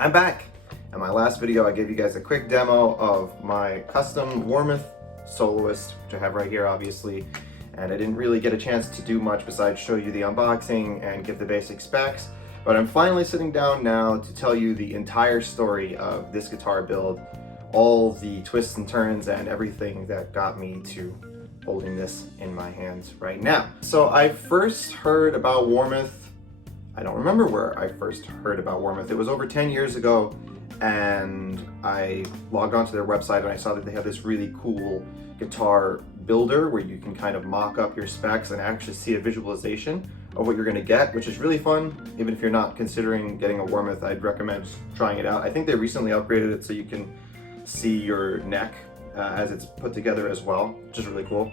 I'm back! In my last video, I gave you guys a quick demo of my custom Warmoth Soloist, which I have right here, obviously. And I didn't really get a chance to do much besides show you the unboxing and give the basic specs. But I'm finally sitting down now to tell you the entire story of this guitar build, all the twists and turns and everything that got me to holding this in my hands right now. So I first heard about Warmoth, I don't remember where I first heard about Warmoth. It was over 10 years ago, and I logged onto their website and I saw that they have this really cool guitar builder where you can kind of mock up your specs and actually see a visualization of what you're going to get, which is really fun. Even if you're not considering getting a Warmoth, I'd recommend trying it out. I think they recently upgraded it so you can see your neck as it's put together as well, which is really cool.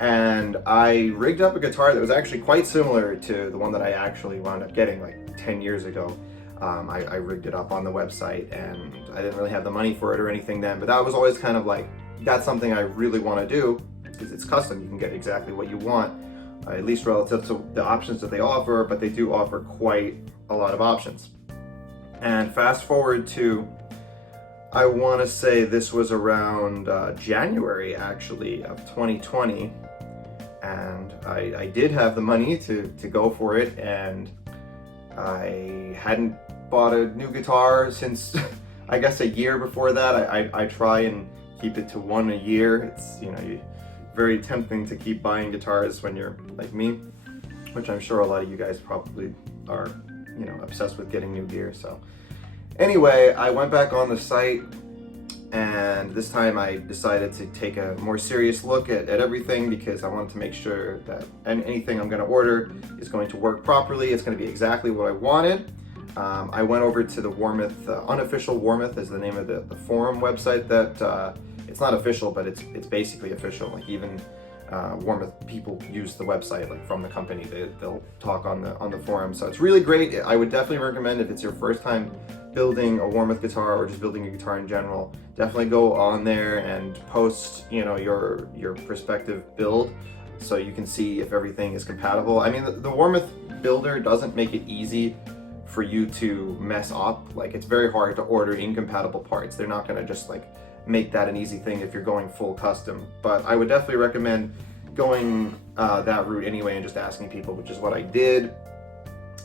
And I rigged up a guitar that was actually quite similar to the one that I actually wound up getting like 10 years ago. I rigged it up on the website, and I didn't really have the money for it or anything then, but that was always kind of like, that's something I really want to do because it's custom. You can get exactly what you want, at least relative to the options that they offer, but they do offer quite a lot of options. And fast forward to, I want to say this was around January actually of 2020, and I did have the money to go for it, and I hadn't bought a new guitar since I guess a year before that. I try and keep it to one a year. It's, you know, very tempting to keep buying guitars when you're like me, which I'm sure a lot of you guys probably are, you know, obsessed with getting new gear. So anyway, I went back on the site, and this time I decided to take a more serious look at everything, because I wanted to make sure that anything I'm going to order is going to work properly. It's going to be exactly what I wanted. I went over to the Warmoth, unofficial Warmoth is the name of the forum website that, it's not official, but it's basically official. Like even Warmoth people use the website, like from the company, they'll talk on the forum. So it's really great. I would definitely recommend, if it's your first time building a Warmoth guitar or just building a guitar in general, definitely go on there and post, you know, your prospective build so you can see if everything is compatible. I mean, the Warmoth builder doesn't make it easy for you to mess up. Like, it's very hard to order incompatible parts. They're not going to just like make that an easy thing if you're going full custom. But I would definitely recommend going that route anyway and just asking people, which is what I did.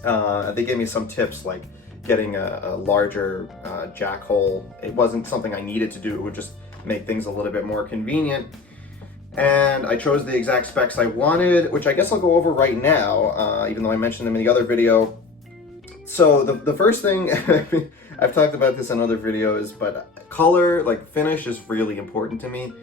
They gave me some tips, like getting a larger jack hole. It wasn't something I needed to do. It would just make things a little bit more convenient. And I chose the exact specs I wanted, which I guess I'll go over right now, even though I mentioned them in the other video. So the first thing, I've talked about this in other videos, but color, like finish, is really important to me.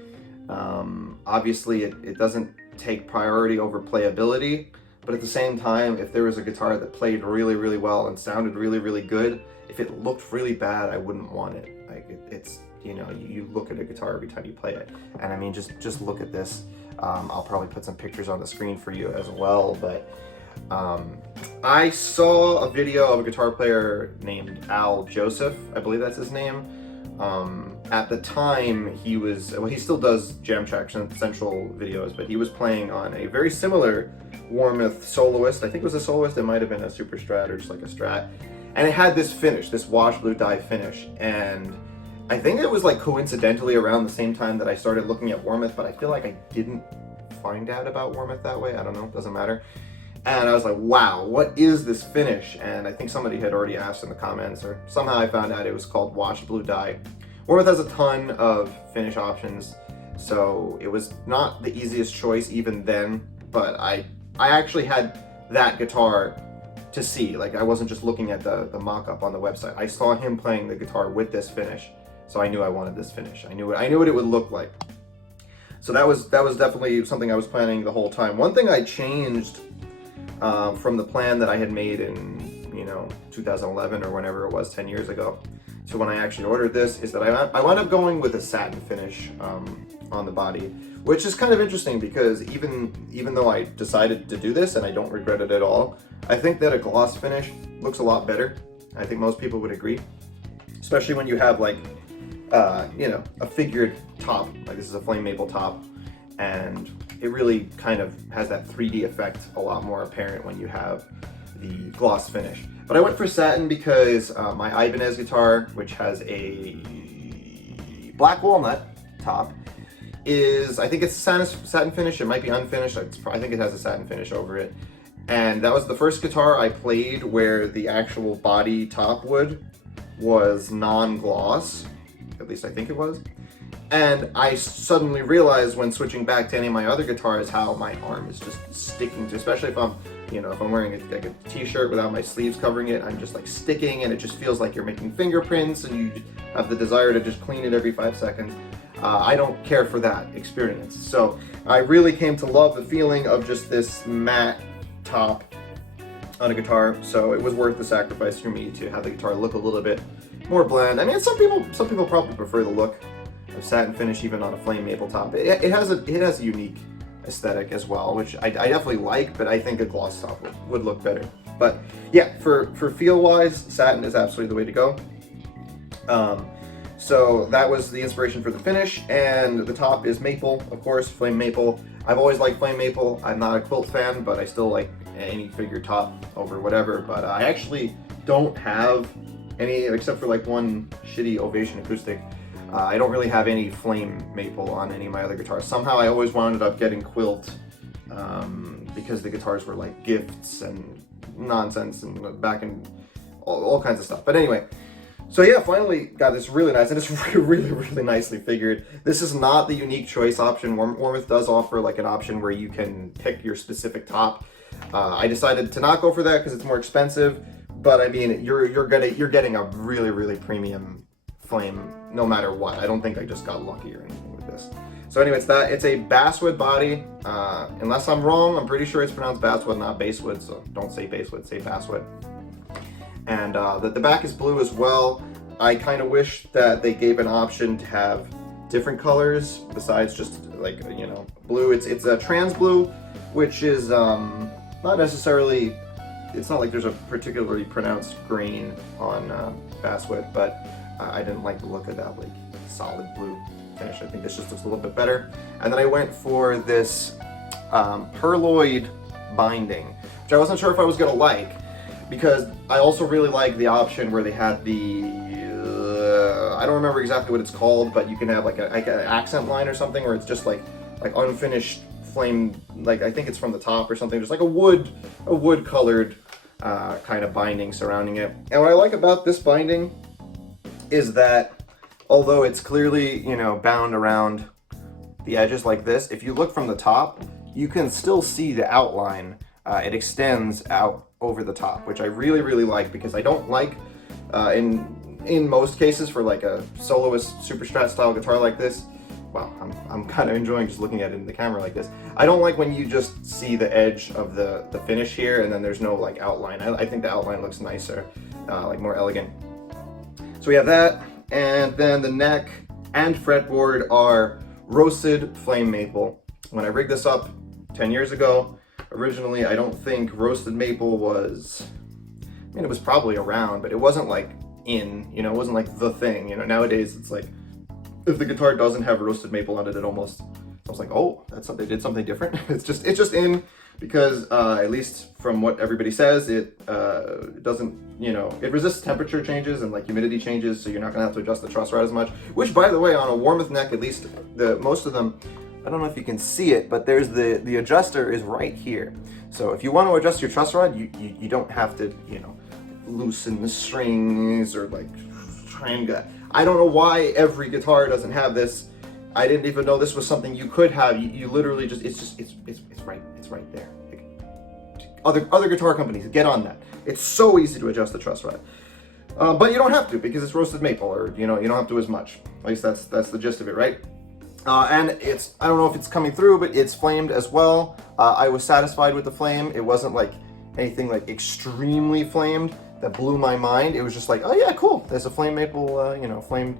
Obviously it doesn't take priority over playability, but at the same time, if there was a guitar that played really, really well and sounded really, really good, if it looked really bad, I wouldn't want it. Like it's, you know, you look at a guitar every time you play it. And I mean, just look at this. I'll probably put some pictures on the screen for you as well, but I saw a video of a guitar player named Al Joseph, I believe that's his name. At the time, he was, well, he still does Jam Track Central videos, but he was playing on a very similar Warmoth Soloist. I think it was a Soloist, it might have been a Super Strat or just like a Strat. And it had this finish, this wash blue dye finish. And I think it was like coincidentally around the same time that I started looking at Warmoth, but I feel like I didn't find out about Warmoth that way. I don't know, doesn't matter. And I was like, wow, what is this finish? And I think somebody had already asked in the comments, or somehow I found out it was called Wash Blue Dye. Warmoth has a ton of finish options, so it was not the easiest choice even then, but I actually had that guitar to see. Like, I wasn't just looking at the mock-up on the website. I saw him playing the guitar with this finish, so I knew I wanted this finish. I knew what it would look like. So that was definitely something I was planning the whole time. One thing I changed from the plan that I had made in, you know, 2011 or whenever it was, 10 years ago, to when I actually ordered this, is that I wound up going with a satin finish on the body, which is kind of interesting because even though I decided to do this and I don't regret it at all, I think that a gloss finish looks a lot better. I think most people would agree, especially when you have like, you know, a figured top, like this is a flame maple top, and it really kind of has that 3D effect a lot more apparent when you have the gloss finish. But I went for satin because my Ibanez guitar, which has a black walnut top, I think it's satin finish. It might be unfinished. I think it has a satin finish over it. And that was the first guitar I played where the actual body top wood was non-gloss. At least I think it was. And I suddenly realized when switching back to any of my other guitars how my arm is just sticking to, especially if I'm, if I'm wearing like a t-shirt without my sleeves covering it, I'm just like sticking, and it just feels like you're making fingerprints and you have the desire to just clean it every 5 seconds. I don't care for that experience. So I really came to love the feeling of just this matte top on a guitar. So it was worth the sacrifice for me to have the guitar look a little bit more bland. I mean, some people probably prefer the look of satin finish even on a flame maple top. It has a unique aesthetic as well, which I definitely like, but I think a gloss top would look better. But yeah, for feel wise, satin is absolutely the way to go. So that was the inspiration for the finish, and the top is maple, of course, flame maple. I've always liked flame maple. I'm not a quilt fan, but I still like any figure top over whatever. But I actually don't have any, except for like one shitty Ovation acoustic. I don't really have any flame maple on any of my other guitars. Somehow I always wound up getting quilt because the guitars were like gifts and nonsense and back and all kinds of stuff. But anyway, so yeah, finally got this really nice, and it's really nicely figured. This is not the unique choice option. Warmoth does offer like an option where you can pick your specific top. I decided to not go for that because it's more expensive. But I mean, you're getting a really premium flame no matter what. I don't think I just got lucky or anything with this. So anyway, it's a basswood body. Unless I'm wrong, I'm pretty sure it's pronounced basswood, not basswood. So don't say basswood, say basswood. And the back is blue as well. I kind of wish that they gave an option to have different colors besides just like, blue. It's a trans blue, which is not necessarily, it's not like there's a particularly pronounced grain on basswood, but I didn't like the look of that like solid blue finish. I think this just looks a little bit better. And then I went for this perloid binding, which I wasn't sure if I was gonna like, because I also really like the option where they had the, I don't remember exactly what it's called, but you can have like an accent line or something where it's just like unfinished flame, like I think it's from the top or something, just like a wood colored kind of binding surrounding it. And what I like about this binding is that although it's clearly, bound around the edges like this, if you look from the top, you can still see the outline. It extends out over the top, which I really like, because I don't like, in most cases for like a Soloist Super Strat style guitar like this, wow, I'm kind of enjoying just looking at it in the camera like this. I don't like when you just see the edge of the finish here and then there's no like outline. I think the outline looks nicer, like more elegant. So we have that, and then the neck and fretboard are roasted flame maple. When I rigged this up 10 years ago, originally I don't think roasted maple was, I mean, it was probably around, but it wasn't like it wasn't like the thing. Nowadays it's like, if the guitar doesn't have roasted maple on it, it almost, I was like, oh, they did something different. It's just in, because at least from what everybody says, it doesn't, it resists temperature changes and like humidity changes, so you're not gonna have to adjust the truss rod as much. Which, by the way, on a Warmoth neck, at least most of them, I don't know if you can see it, but there's the adjuster is right here. So if you want to adjust your truss rod, you don't have to, loosen the strings or like try and get. I don't know why every guitar doesn't have this. I didn't even know this was something you could have. You literally just, it's right there. Like, other guitar companies, get on that. It's so easy to adjust the truss rod. But you don't have to, because it's roasted maple, or you don't have to as much. At least that's the gist of it, right? And I don't know if it's coming through, but it's flamed as well. I was satisfied with the flame. It wasn't like anything like extremely flamed that blew my mind. It was just like, oh yeah, cool. There's a flame maple, flamed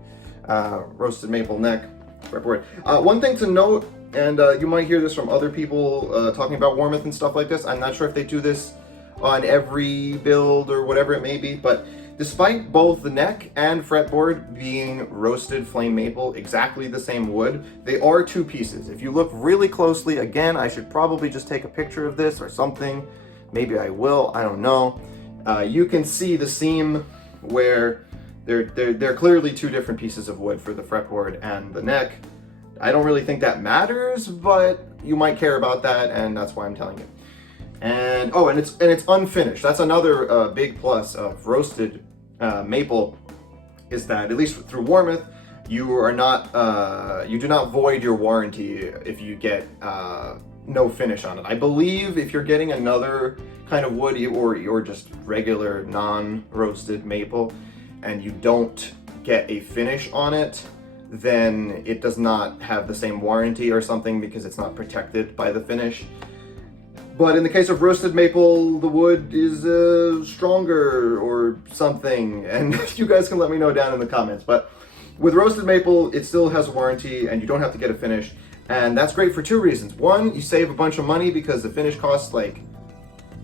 roasted maple neck fretboard. One thing to note, and you might hear this from other people talking about Warmoth and stuff like this. I'm not sure if they do this on every build or whatever it may be, but despite both the neck and fretboard being roasted flame maple, exactly the same wood, they are two pieces. If you look really closely, again, I should probably just take a picture of this or something Maybe I will, I don't know. You can see the seam where they're clearly two different pieces of wood for the fretboard and the neck. I don't really think that matters, but you might care about that, and that's why I'm telling you. And oh, and it's unfinished. That's another big plus of roasted maple, is that at least through Warmoth, you are not you do not void your warranty if you get no finish on it. I believe if you're getting another kind of wood or just regular non-roasted maple and you don't get a finish on it, then it does not have the same warranty or something because it's not protected by the finish. But in the case of roasted maple, the wood is stronger or something, and you guys can let me know down in the comments. But with roasted maple, it still has a warranty and you don't have to get a finish. And that's great for two reasons. One, you save a bunch of money because the finish costs like,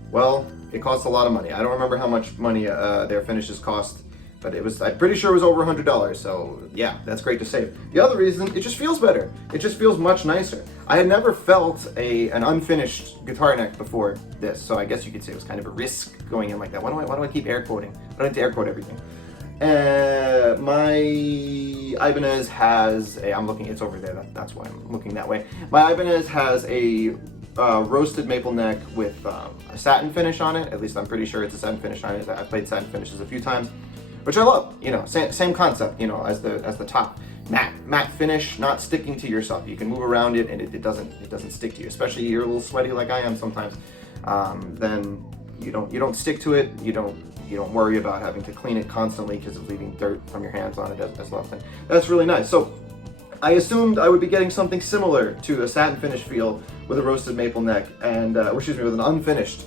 well, it costs a lot of money. I don't remember how much money their finishes cost, but I'm pretty sure it was over $100. So yeah, that's great to save. The other reason, it just feels better. It just feels much nicer. I had never felt an unfinished guitar neck before this, so I guess you could say it was kind of a risk going in like that. Why do I keep air quoting? I don't have to air quote everything. My Ibanez has a, it's over there, that's why I'm looking that way. My Ibanez has a roasted maple neck with a satin finish on it. At least I'm pretty sure it's a satin finish on it. I've played satin finishes a few times, which I love. You know, same concept, you know, as the top. Matte finish, not sticking to yourself. You can move around it and it doesn't stick to you, especially you're a little sweaty like I am sometimes. Then you don't stick to it. You don't worry about having to clean it constantly because of leaving dirt from your hands on it as often. That's really nice. So I assumed I would be getting something similar to a satin finish feel with a roasted maple neck, and with an unfinished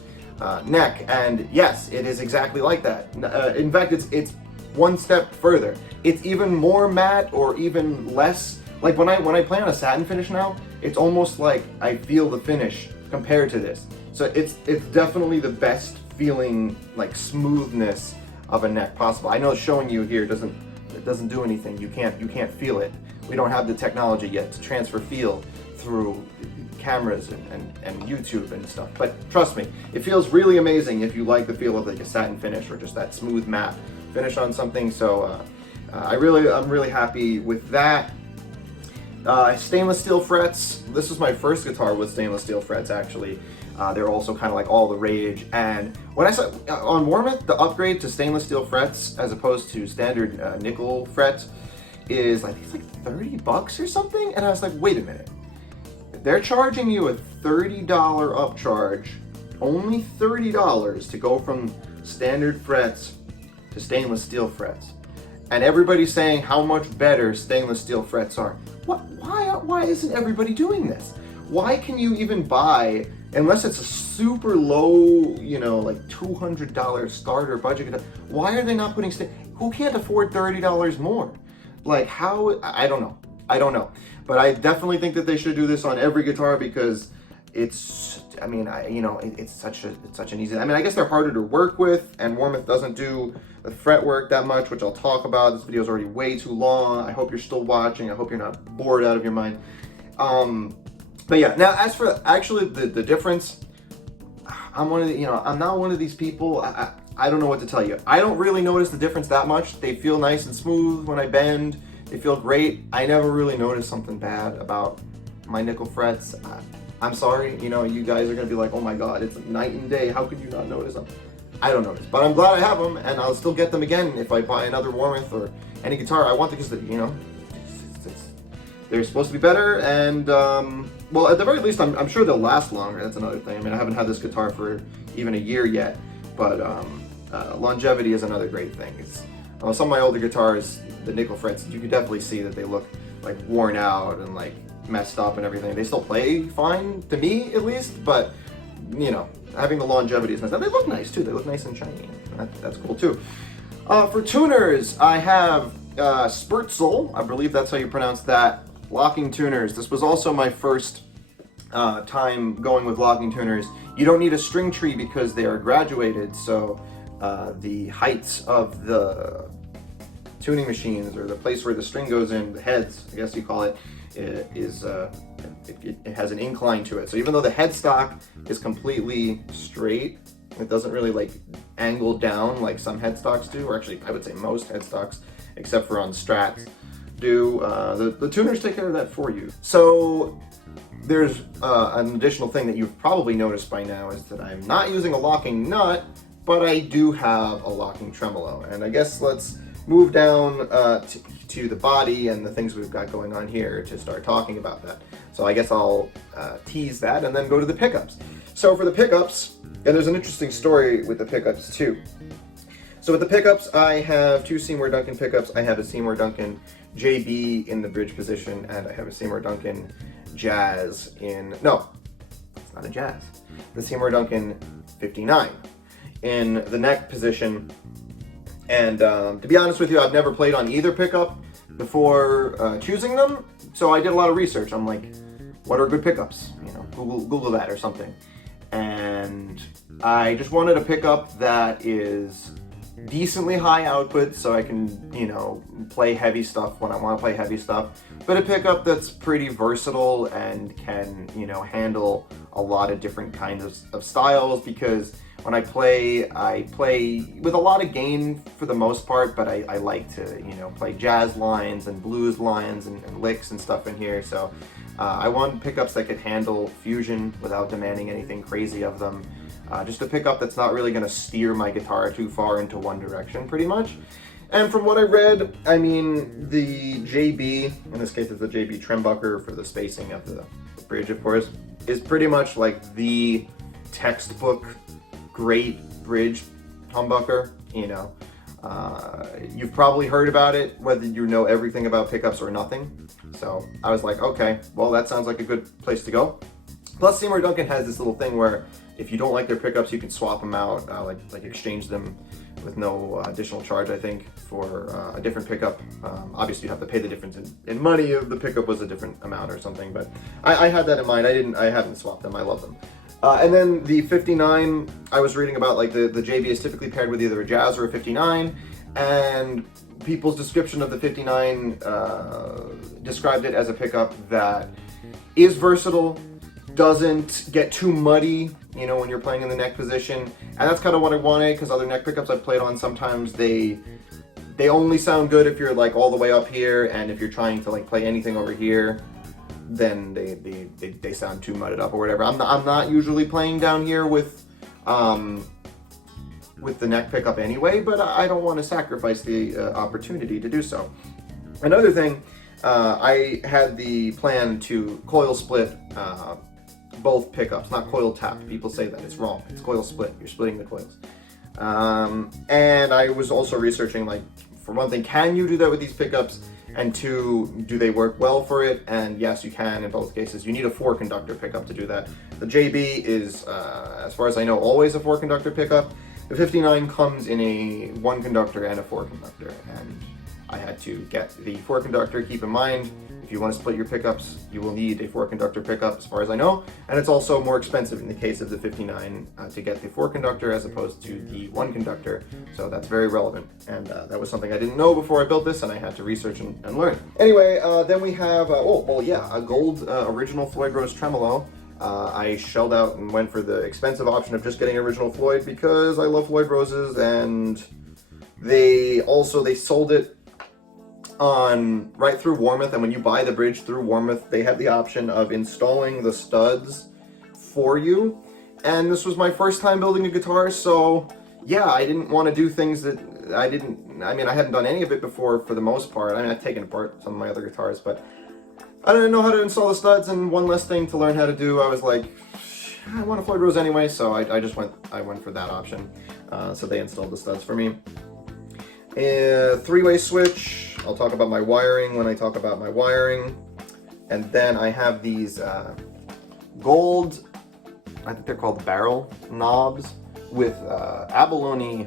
neck. And yes, it is exactly like that. In fact, it's one step further. It's even more matte or even less. Like when I play on a satin finish now, it's almost like I feel the finish compared to this. So it's definitely the best feeling, like, smoothness of a neck possible. I know showing you here doesn't do anything. You can't feel it. We don't have the technology yet to transfer feel through cameras and YouTube and stuff. But trust me, it feels really amazing if you like the feel of like a satin finish or just that smooth matte finish on something. So I'm really happy with that. Stainless steel frets. This was my first guitar with stainless steel frets, actually. They're also kind of like all the rage. And when I saw on Warmoth, the upgrade to stainless steel frets as opposed to standard nickel frets is, I think it's like $30 or something. And I was like, wait a minute. They're charging you a $30 upcharge, only $30 to go from standard frets to stainless steel frets. And everybody's saying how much better stainless steel frets are. Why isn't everybody doing this? Why can you even buy, unless it's a super low, you know, like $200 starter budget guitar, why are they not putting, who can't afford $30 more? Like how, I don't know. But I definitely think that they should do this on every guitar because it's, I mean, it's such an easy, I mean, I guess they're harder to work with, and Warmoth doesn't do the fret work that much, which I'll talk about. This video is already way too long. I hope you're still watching. I hope you're not bored out of your mind. But yeah, now as for actually the difference, I'm not one of these people, I don't know what to tell you. I don't really notice the difference that much. They feel nice and smooth when I bend. They feel great. I never really noticed something bad about my nickel frets. I'm sorry, you guys are gonna be like, oh my God, it's night and day. How could you not notice them? I don't notice, but I'm glad I have them, and I'll still get them again if I buy another Warmoth or any guitar. I want them because, they're supposed to be better, and well, at the very least, I'm sure they'll last longer. That's another thing. I mean, I haven't had this guitar for even a year yet, but longevity is another great thing. Some of my older guitars, the nickel frets, you can definitely see that they look like worn out and like messed up and everything. They still play fine, to me at least, but having the longevity is nice. And they look nice too. They look nice and shiny. That's cool too. For tuners, I have Spertzel. I believe that's how you pronounce that. Locking tuners. This was also my first time going with locking tuners. You don't need a string tree because they are graduated, so the heights of the tuning machines, or the place where the string goes in, the heads, I guess you call it, it has an incline to it. So even though the headstock is completely straight, it doesn't really like angle down like some headstocks do, or actually I would say most headstocks, except for on Strats, do. The tuners take care of that for you. So there's an additional thing that you've probably noticed by now is that I'm not using a locking nut, but I do have a locking tremolo. And I guess let's move down to the body and the things we've got going on here to start talking about that. So I guess I'll tease that and then go to the pickups. So for the pickups, and there's an interesting story with the pickups too. So with the pickups, I have two Seymour Duncan pickups. I have a Seymour Duncan JB in the bridge position, and I have a Seymour Duncan Jazz in, no, it's not a Jazz. The Seymour Duncan 59 in the neck position. And to be honest with you, I've never played on either pickup before choosing them. So I did a lot of research. I'm like, what are good pickups? You know, Google that or something. And I just wanted a pickup that is decently high output so I can, you know, play heavy stuff when I want to play heavy stuff, but a pickup that's pretty versatile and can, you know, handle a lot of different kinds of styles, because when I play with a lot of gain for the most part, but I like to, you know, play jazz lines and blues lines and licks and stuff in here. So I want pickups that could handle fusion without demanding anything crazy of them. Just a pickup that's not really going to steer my guitar too far into one direction, pretty much. And from what I read, I mean, the JB, in this case it's the JB Trembucker for the spacing of the bridge, of course, is pretty much like the textbook great bridge humbucker, you know. You've probably heard about it, whether you know everything about pickups or nothing. So I was like, okay, well, that sounds like a good place to go. Plus, Seymour Duncan has this little thing where if you don't like their pickups, you can swap them out, like exchange them with no additional charge, I think, for a different pickup. Obviously, you have to pay the difference in money if the pickup was a different amount or something, but I had that in mind. I haven't swapped them. I love them. And then the 59, I was reading about, like, the JB is typically paired with either a Jazz or a 59, and people's description of the 59 described it as a pickup that is versatile, doesn't get too muddy, you know, when you're playing in the neck position. And that's kind of what I wanted, because other neck pickups I've played on, sometimes they only sound good if you're like all the way up here, and if you're trying to like play anything over here, then they sound too mudded up or whatever. I'm not usually playing down here with the neck pickup anyway, but I don't want to sacrifice the opportunity to do so. Another thing, I had the plan to coil split both pickups, not coil tap. People say that, it's wrong. It's coil split. You're splitting the coils. And I was also researching, like, for one thing, can you do that with these pickups? And two, do they work well for it? And yes, you can in both cases. You need a 4-conductor pickup to do that. The JB is, as far as I know, always a 4-conductor pickup. The 59 comes in a 1-conductor and a 4-conductor, and I had to get the 4-conductor. Keep in mind, if you want to split your pickups, you will need a 4-conductor pickup, as far as I know, and it's also more expensive in the case of the 59 to get the 4-conductor as opposed to the 1-conductor, so that's very relevant, and that was something I didn't know before I built this, and I had to research and learn. Anyway, then we have, a gold original Floyd Rose tremolo. I shelled out and went for the expensive option of just getting original Floyd because I love Floyd Roses, and they sold it on right through Warmoth, and when you buy the bridge through Warmoth, they have the option of installing the studs for you. And this was my first time building a guitar, so yeah, I didn't want to do things that I hadn't done any of it before for the most part. I mean, I've taken apart some of my other guitars, but I didn't know how to install the studs, and one less thing to learn how to do. I was like, I want a Floyd Rose anyway, so I went for that option. So they installed the studs for me. 3-way switch. I'll talk about my wiring when I talk about my wiring. And then I have these gold, I think they're called barrel knobs with abalone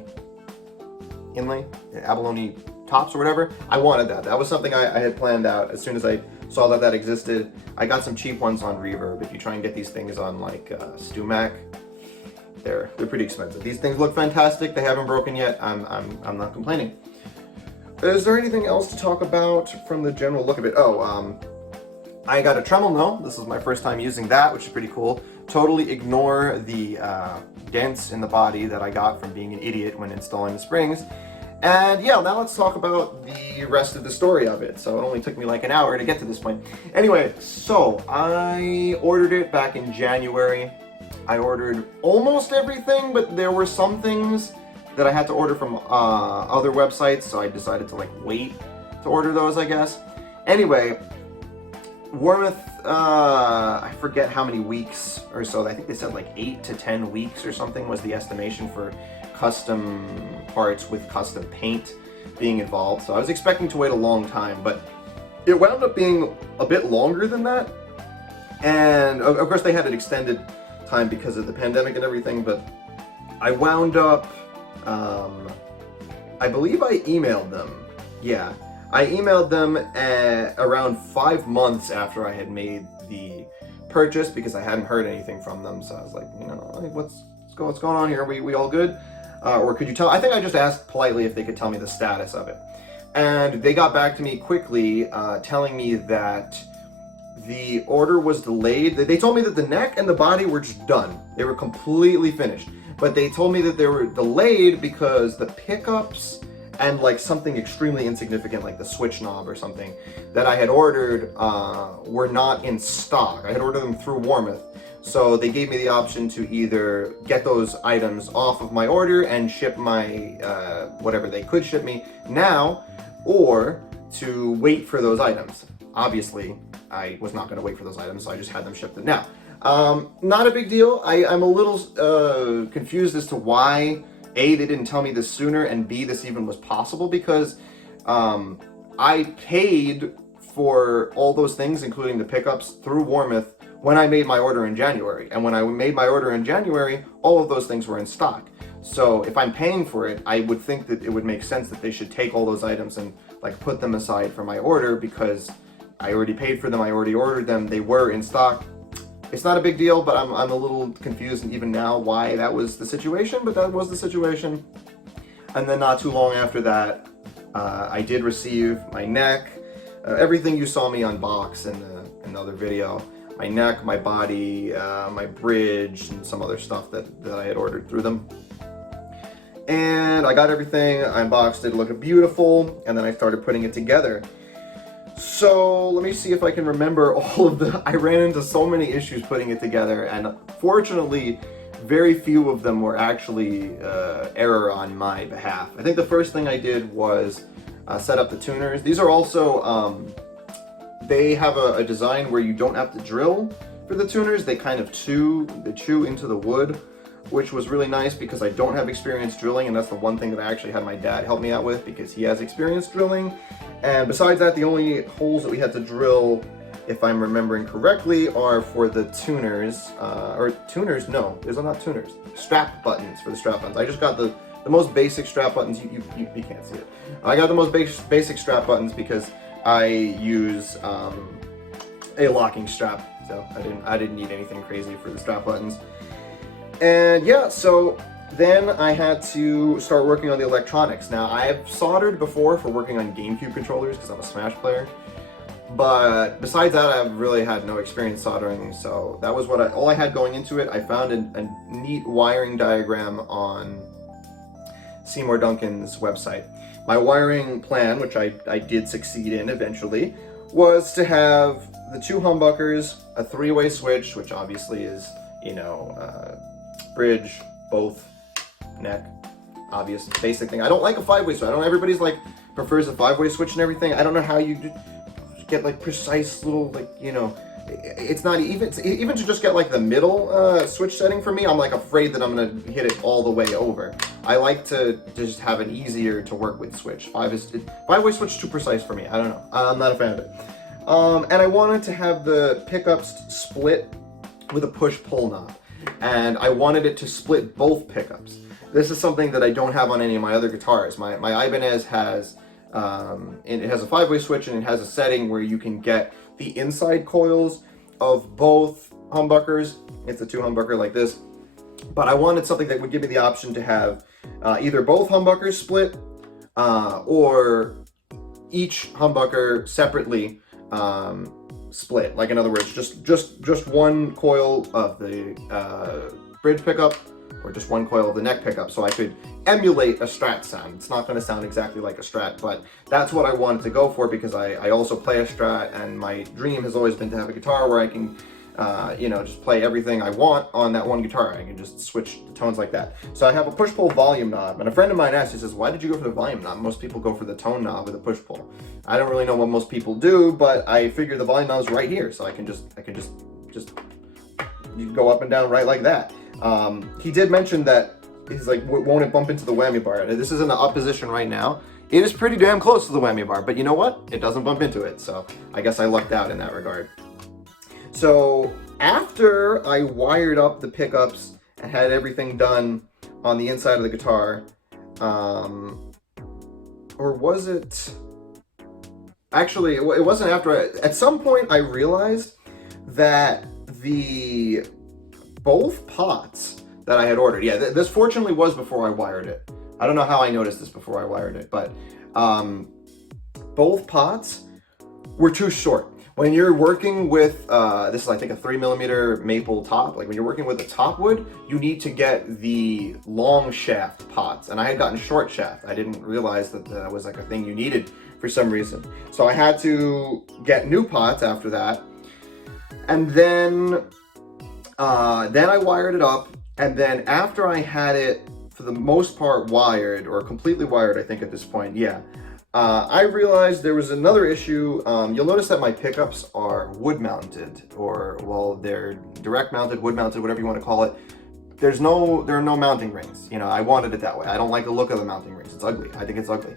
inlay, abalone tops or whatever. I wanted that. That was something I had planned out as soon as I saw that existed. I got some cheap ones on Reverb. If you try and get these things on like StuMac, they're pretty expensive. These things look fantastic. They haven't broken yet. I'm not complaining. Is there anything else to talk about from the general look of it? I got a tremolo. This is my first time using that, which is pretty cool. Totally ignore the dents in the body that I got from being an idiot when installing the springs. And yeah, now let's talk about the rest of the story of it. So it only took me like an hour to get to this point. Anyway, so I ordered it back in January. I ordered almost everything, but there were some things that I had to order from other websites, so I decided to like wait to order those, I guess. Anyway, Warmoth, I forget how many weeks or so. I think they said like 8 to 10 weeks or something was the estimation for custom parts with custom paint being involved. So I was expecting to wait a long time, but it wound up being a bit longer than that. And of course they had an extended time because of the pandemic and everything, but I wound up, I believe I emailed them. Yeah. I emailed them around 5 months after I had made the purchase because I hadn't heard anything from them. So I was like, you know, what's going on here? We all good? Or could you tell? I think I just asked politely if they could tell me the status of it. And they got back to me quickly, telling me that the order was delayed. They told me that the neck and the body were just done. They were completely finished. But they told me that they were delayed because the pickups and like something extremely insignificant like the switch knob or something that I had ordered were not in stock. I had ordered them through Warmoth. So they gave me the option to either get those items off of my order and ship my whatever they could ship me now, or to wait for those items. Obviously, I was not going to wait for those items, so I just had them shipped now. Not a big deal. I'm a little confused as to why A, they didn't tell me this sooner, and B, this even was possible, because I paid for all those things, including the pickups, through Warmoth when I made my order in January. And when I made my order in January, all of those things were in stock. So if I'm paying for it, I would think that it would make sense that they should take all those items and like put them aside for my order, because I already paid for them, I already ordered them, they were in stock. It's not a big deal, but I'm a little confused even now why that was the situation, but that was the situation. And then not too long after that, I did receive my neck, everything you saw me unbox in the other video. My neck, my body, my bridge, and some other stuff that I had ordered through them. And I got everything, I unboxed it, looked beautiful, and then I started putting it together. So let me see if I can remember all of the, I ran into so many issues putting it together, and fortunately, very few of them were actually error on my behalf. I think the first thing I did was set up the tuners. These are also, they have a design where you don't have to drill for the tuners. They kind of chew into the wood, which was really nice because I don't have experience drilling, and that's the one thing that I actually had my dad help me out with because he has experience drilling. And besides that, the only holes that we had to drill, if I'm remembering correctly, are for the tuners, no, those are not tuners, strap buttons for the strap buttons. I just got the most basic strap buttons, you can't see it. I got the most basic strap buttons because I use a locking strap, so I didn't need anything crazy for the strap buttons. And yeah, so then I had to start working on the electronics. Now, I have soldered before for working on GameCube controllers because I'm a Smash player, but besides that, I've really had no experience soldering, so that was all I had going into it. I found a neat wiring diagram on Seymour Duncan's website. My wiring plan, which I did succeed in eventually, was to have the 2 humbuckers, a 3-way switch, which obviously is, you know, bridge, both, neck, obvious, basic thing. I don't like a 5-way switch. I don't, everybody's like, prefers a 5-way switch and everything. I don't know how you get like precise little, like, you know, it's not even to just get like the middle switch setting for me. I'm like afraid that I'm gonna hit it all the way over. I like to just have an easier to work with switch. 5-way switch too precise for me. I don't know. I'm not a fan of it. And I wanted to have the pickups split with a push-pull knob, and I wanted it to split both pickups. This is something that I don't have on any of my other guitars. My Ibanez has it has a 5-way switch, and it has a setting where you can get the inside coils of both humbuckers. It's a 2 humbucker like this, but I wanted something that would give me the option to have either both humbuckers split or each humbucker separately split. Like in other words, just one coil of the bridge pickup, or just one coil of the neck pickup, so I could emulate a Strat sound. It's not going to sound exactly like a Strat, but that's what I wanted to go for, because I also play a Strat, and my dream has always been to have a guitar where I can you know, just play everything I want on that one guitar. I can just switch the tones like that. So I have a push-pull volume knob, and a friend of mine asked, he says, why did you go for the volume knob? Most people go for the tone knob with a push-pull. I don't really know what most people do, but I figure the volume knob is right here, so I can just you go up and down right like that. He did mention that he's like, won't it bump into the whammy bar? This is in the up position right now. It is pretty damn close to the whammy bar, but you know what? It doesn't bump into it, so I guess I lucked out in that regard. So after I wired up the pickups and had everything done on the inside of the guitar, or was it? Actually, it wasn't after. At some point I realized that both pots that I had ordered, yeah, this fortunately was before I wired it. I don't know how I noticed this before I wired it, but both pots were too short. When you're working with, this is I think a 3mm maple top, like when you're working with a top wood, you need to get the long shaft pots, and I had gotten short shaft. I didn't realize that that was like a thing you needed for some reason. So I had to get new pots after that, and then I wired it up, and then after I had it for the most part wired, or completely wired I think at this point, yeah, I realized there was another issue. You'll notice that my pickups are wood mounted, or well, they're direct mounted, wood mounted, whatever you want to call it. There are no mounting rings. You know, I wanted it that way. I don't like the look of the mounting rings. It's ugly. I think it's ugly.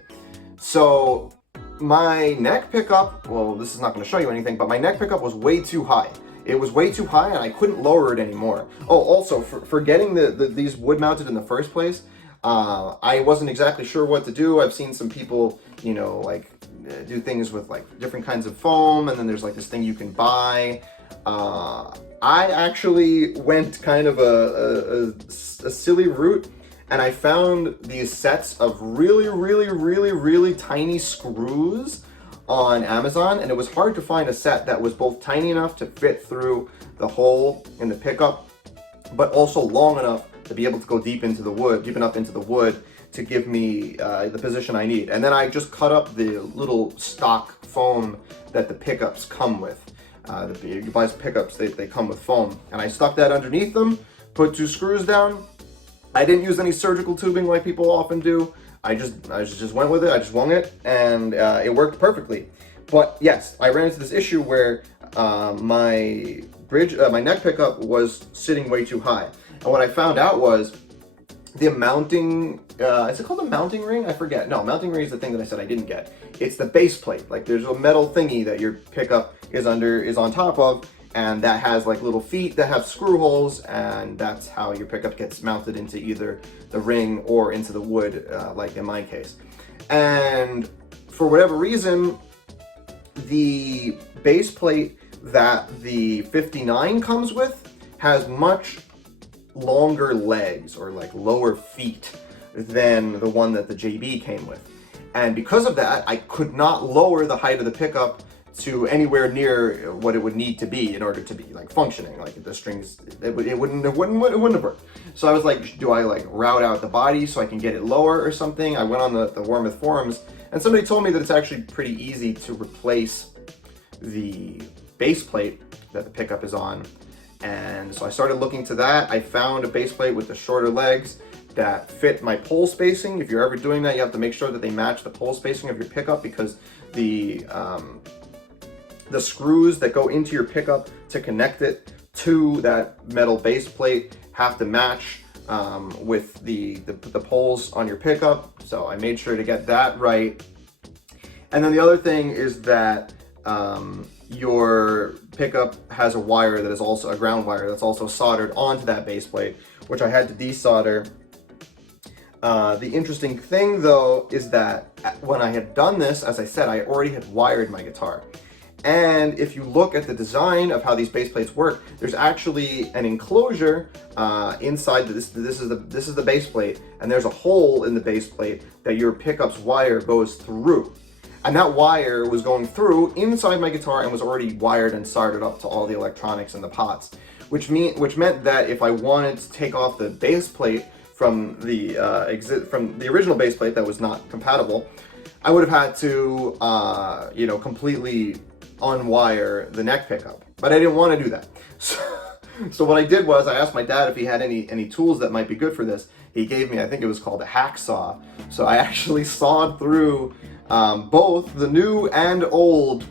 So my neck pickup, well, this is not going to show you anything, but my neck pickup was way too high. It was way too high, and I couldn't lower it anymore. Oh, also, for getting these wood mounted in the first place, I wasn't exactly sure what to do. I've seen some people, you know, like do things with like different kinds of foam, and then there's like this thing you can buy. I actually went kind of a silly route, and I found these sets of really tiny screws on Amazon, and it was hard to find a set that was both tiny enough to fit through the hole in the pickup, but also long enough to be able to go deep enough into the wood to give me the position I need. And then I just cut up the little stock foam that the pickups come with. You buy pickups, they come with foam. And I stuck that underneath them, put 2 screws down. I didn't use any surgical tubing like people often do. I just went with it, I just swung it, and it worked perfectly. But yes, I ran into this issue where my neck pickup was sitting way too high. And what I found out was the mounting, is it called a mounting ring? I forget. No, mounting ring is the thing that I said I didn't get. It's the base plate. Like there's a metal thingy that your pickup is on top of, and that has like little feet that have screw holes, and that's how your pickup gets mounted into either the ring or into the wood, like in my case. And for whatever reason, the base plate that the 59 comes with has much longer legs, or like lower feet, than the one that the JB came with. And because of that, I could not lower the height of the pickup to anywhere near what it would need to be in order to be like functioning. Like the strings, it wouldn't have worked. So I was like, do I like route out the body so I can get it lower or something? I went on the Warmoth forums, and somebody told me that it's actually pretty easy to replace the base plate that the pickup is on. And so I started looking to that. I found a base plate with the shorter legs that fit my pole spacing. If you're ever doing that, you have to make sure that they match the pole spacing of your pickup, because the screws that go into your pickup to connect it to that metal base plate have to match with the poles on your pickup. So I made sure to get that right. And then the other thing is that your pickup has a wire that is also a ground wire that's also soldered onto that base plate, which I had to desolder. The interesting thing though is that when I had done this, as I said, I already had wired my guitar. And if you look at the design of how these base plates work, there's actually an enclosure inside. This is the base plate, and there's a hole in the base plate that your pickup's wire goes through. and that wire was going through inside my guitar and was already wired and soldered up to all the electronics and the pots, which meant that if I wanted to take off the base plate from the original base plate that was not compatible, I would have had to completely unwire the neck pickup, but I didn't want to do that. So what I did was I asked my dad if he had any tools that might be good for this. He gave me, I think it was called a hacksaw. So I actually sawed through both the new and old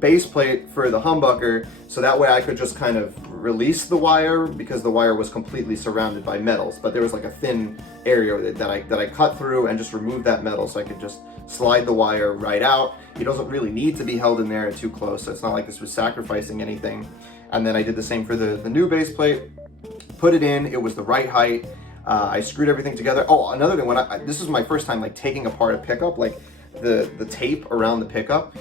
base plate for the humbucker, so that way I could just kind of release the wire, because the wire was completely surrounded by metals, but there was like a thin area that I cut through and just removed that metal, so I could just slide the wire right out. It doesn't really need to be held in there too close, so it's not like this was sacrificing anything. And then I did the same for the new base plate, put it in, it was the right height. I screwed everything together. Oh, another thing, this was my first time like taking apart a pickup, like the tape around the pickup.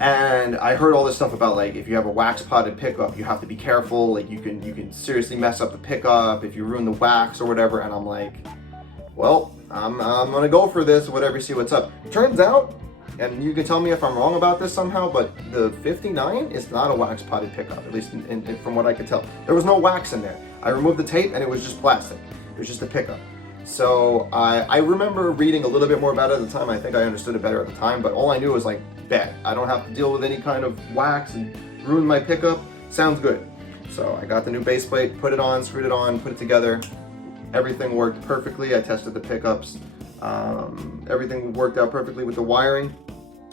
And I heard all this stuff about, like, if you have a wax potted pickup, you have to be careful. Like, you can seriously mess up the pickup if you ruin the wax or whatever. And I'm like, well, I'm gonna go for this, whatever, see what's up. Turns out, and you can tell me if I'm wrong about this somehow, but the 59 is not a wax potted pickup, at least from what I could tell. There was no wax in there. I removed the tape and it was just plastic. It was just a pickup. So I remember reading a little bit more about it at the time. I think I understood it better at the time, but all I knew was like, bet, I don't have to deal with any kind of wax and ruin my pickup. Sounds good. So I got the new base plate, put it on, screwed it on, put it together. Everything worked perfectly. I tested the pickups. Everything worked out perfectly with the wiring.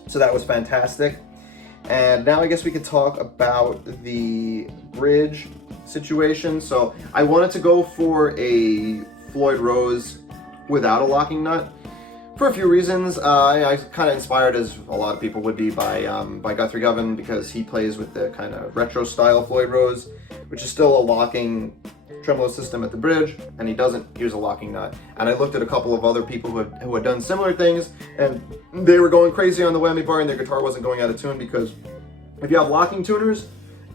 So that was fantastic. And now I guess we could talk about the bridge situation. So I wanted to go for a Floyd Rose without a locking nut for a few reasons. I kind of inspired, as a lot of people would be, by Guthrie Govan, because he plays with the kind of retro style Floyd Rose, which is still a locking tremolo system at the bridge, and he doesn't use a locking nut. And I looked at a couple of other people who had done similar things, and they were going crazy on the whammy bar and their guitar wasn't going out of tune, because if you have locking tuners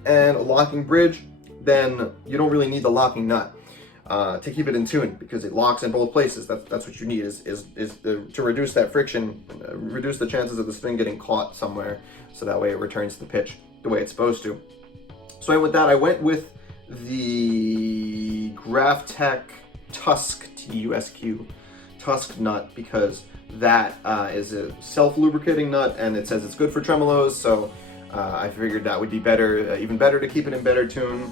and a locking bridge, then you don't really need the locking nut to keep it in tune, because it locks in both places. That's what you need, is to reduce that friction, reduce the chances of the string getting caught somewhere, so that way it returns the pitch the way it's supposed to. So with that, I went with the Graphtec Tusk, T-U-S-Q, Tusk nut, because that is a self-lubricating nut, and it says it's good for tremolos, so I figured that would be better, even better to keep it in better tune.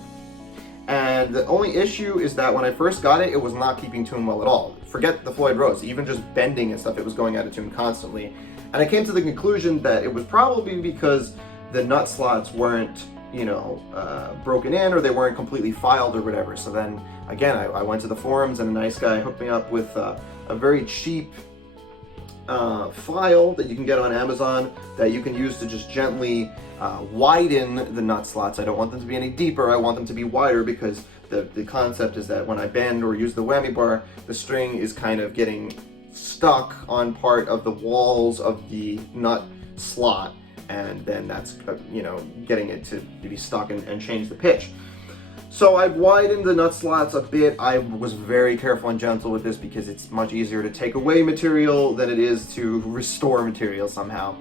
And the only issue is that when I first got it, it was not keeping tune well at all. Forget the Floyd Rose, even just bending and stuff, it was going out of tune constantly. And I came to the conclusion that it was probably because the nut slots weren't, broken in, or they weren't completely filed or whatever. So then, again, I went to the forums, and a nice guy hooked me up with a very cheap file that you can get on Amazon that you can use to just gently widen the nut slots. I don't want them to be any deeper, I want them to be wider, because the concept is that when I bend or use the whammy bar, the string is kind of getting stuck on part of the walls of the nut slot, and then that's getting it to be stuck and change the pitch. So I've widened the nut slots a bit. I was very careful and gentle with this, because it's much easier to take away material than it is to restore material somehow.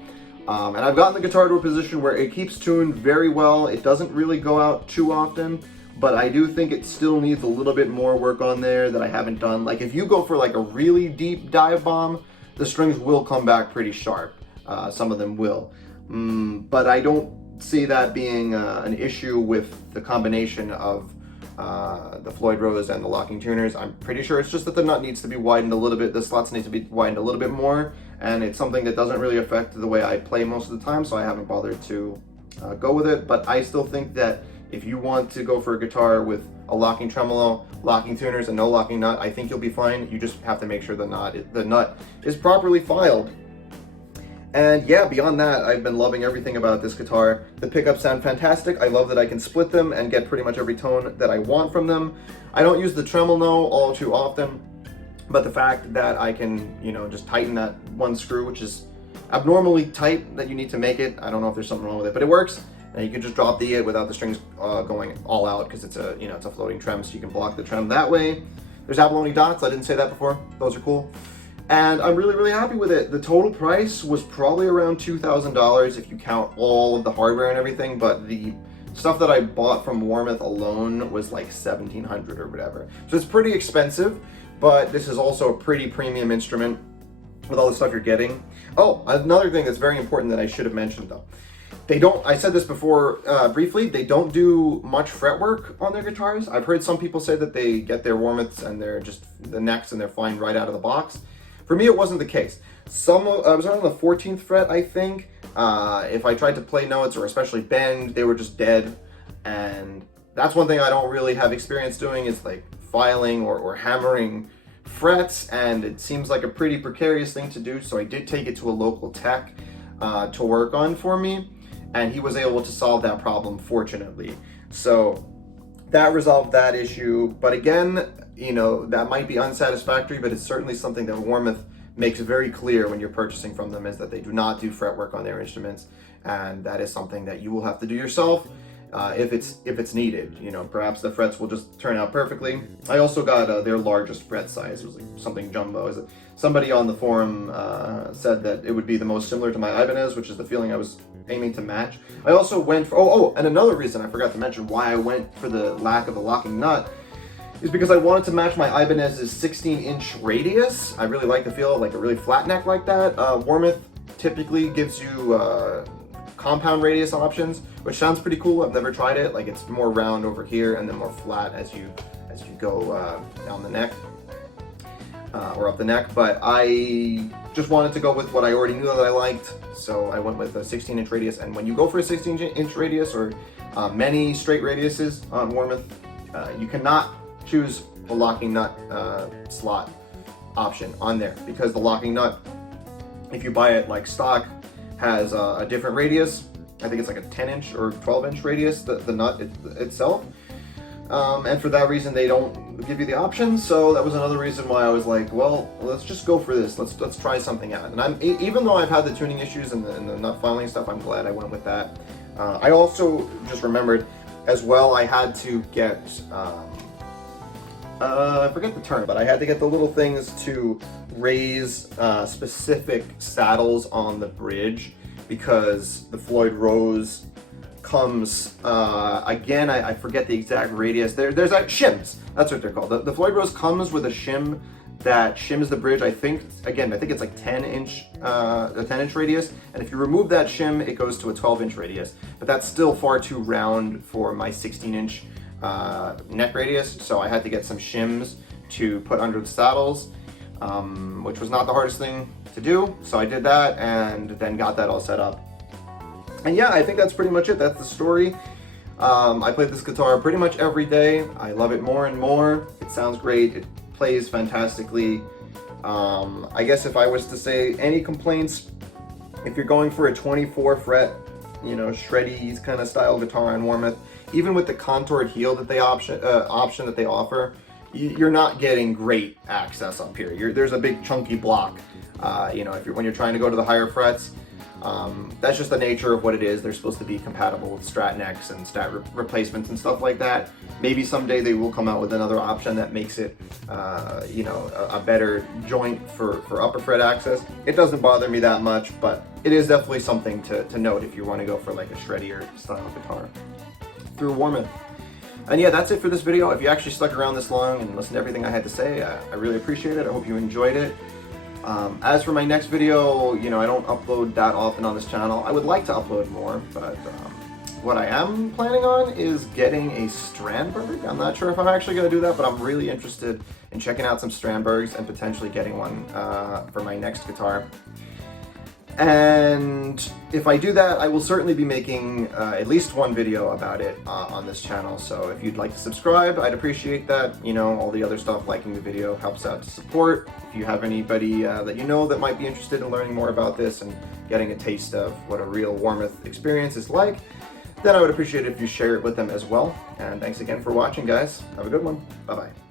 And I've gotten the guitar to a position where it keeps tune very well. It doesn't really go out too often, but I do think it still needs a little bit more work on there that I haven't done. Like, if you go for like a really deep dive bomb, the strings will come back pretty sharp. Some of them will. But I don't see that being an issue with the combination of the Floyd Rose and the locking tuners. I'm pretty sure it's just that the nut needs to be widened a little bit, the slots need to be widened a little bit more, and it's something that doesn't really affect the way I play most of the time, so I haven't bothered to go with it. But I still think that if you want to go for a guitar with a locking tremolo, locking tuners, and no locking nut, I think you'll be fine. You just have to make sure the nut is properly filed. And yeah, beyond that, I've been loving everything about this guitar. The pickups sound fantastic. I love that I can split them and get pretty much every tone that I want from them. I don't use the tremolo all too often, but the fact that I can, just tighten that one screw, which is abnormally tight that you need to make it. I don't know if there's something wrong with it, but it works. And you can just drop the it without the strings going all out, because it's a, it's a floating trem, so you can block the trem that way. There's abalone dots. I didn't say that before. Those are cool. And I'm really, really happy with it. The total price was probably around $2,000 if you count all of the hardware and everything, but the stuff that I bought from Warmoth alone was like $1,700 or whatever. So it's pretty expensive, but this is also a pretty premium instrument with all the stuff you're getting. Oh, another thing that's very important that I should have mentioned though. They don't, I said this before briefly, they don't do much fretwork on their guitars. I've heard some people say that they get their Warmoths and they're just the necks and they're flying right out of the box. For me, it wasn't the case. I was on the 14th fret, I think. If I tried to play notes or especially bend, they were just dead. And that's one thing I don't really have experience doing is like filing or hammering frets, and it seems like a pretty precarious thing to do. So I did take it to a local tech to work on for me, and he was able to solve that problem, fortunately. So that resolved that issue. But again, you know, that might be unsatisfactory, but it's certainly something that Warmoth makes very clear when you're purchasing from them, is that they do not do fretwork on their instruments, and that is something that you will have to do yourself if it's needed. You know, perhaps the frets will just turn out perfectly. I also got their largest fret size. It was like something jumbo. Somebody on the forum said that it would be the most similar to my Ibanez, which is the feeling I was aiming to match. I also went for, and another reason I forgot to mention why I went for the lack of a locking nut is because I wanted to match my Ibanez's 16-inch radius. I really like the feel of like a really flat neck like that. Warmoth typically gives you compound radius options, which sounds pretty cool. I've never tried it. Like it's more round over here and then more flat as you go down the neck or up the neck. But I just wanted to go with what I already knew that I liked, so I went with a 16-inch radius. And when you go for a 16-inch radius or many straight radiuses on Warmoth, you cannot choose a locking nut slot option on there, because the locking nut, if you buy it like stock, has a different radius. I think it's like a 10-inch or 12-inch radius, the nut itself. And for that reason, they don't give you the option. So that was another reason why I was like, well, let's just go for this. Let's try something out. And even though I've had the tuning issues and the nut filing stuff, I'm glad I went with that. I also just remembered as well, I had to get, I forget the term, but I had to get the little things to raise specific saddles on the bridge, because the Floyd Rose comes, again, I forget the exact radius. There's like shims, that's what they're called. The Floyd Rose comes with a shim that shims the bridge. I think it's like 10-inch, a 10-inch radius. And if you remove that shim, it goes to a 12-inch radius. But that's still far too round for my 16-inch neck radius. So I had to get some shims to put under the saddles, which was not the hardest thing to do. So I did that and then got that all set up. And yeah, I think that's pretty much it. That's the story. I play this guitar pretty much every day. I love it more and more. It sounds great. It plays fantastically. I guess if I was to say any complaints, if you're going for a 24 fret, you know, shreddy kind of style guitar on Warmoth, even with the contoured heel that they option that they offer, you're not getting great access up here. There's a big chunky block. You know, when you're trying to go to the higher frets, that's just the nature of what it is. They're supposed to be compatible with Strat necks and Strat replacements and stuff like that. Maybe someday they will come out with another option that makes it, you know, a better joint for upper fret access. It doesn't bother me that much, but it is definitely something to note if you want to go for like a shreddier style guitar through Warmoth. And yeah, that's it for this video. If you actually stuck around this long and listened to everything I had to say, I really appreciate it. I hope you enjoyed it. As for my next video, you know, I don't upload that often on this channel. I would like to upload more, but what I am planning on is getting a Strandberg. I'm not sure if I'm actually going to do that, but I'm really interested in checking out some Strandbergs and potentially getting one for my next guitar. And if I do that, I will certainly be making at least one video about it on this channel. So if you'd like to subscribe, I'd appreciate that. You know, all the other stuff, liking the video helps out to support. If you have anybody that you know that might be interested in learning more about this and getting a taste of what a real Warmoth experience is like, then I would appreciate it if you share it with them as well. And thanks again for watching, guys. Have a good one. Bye-bye.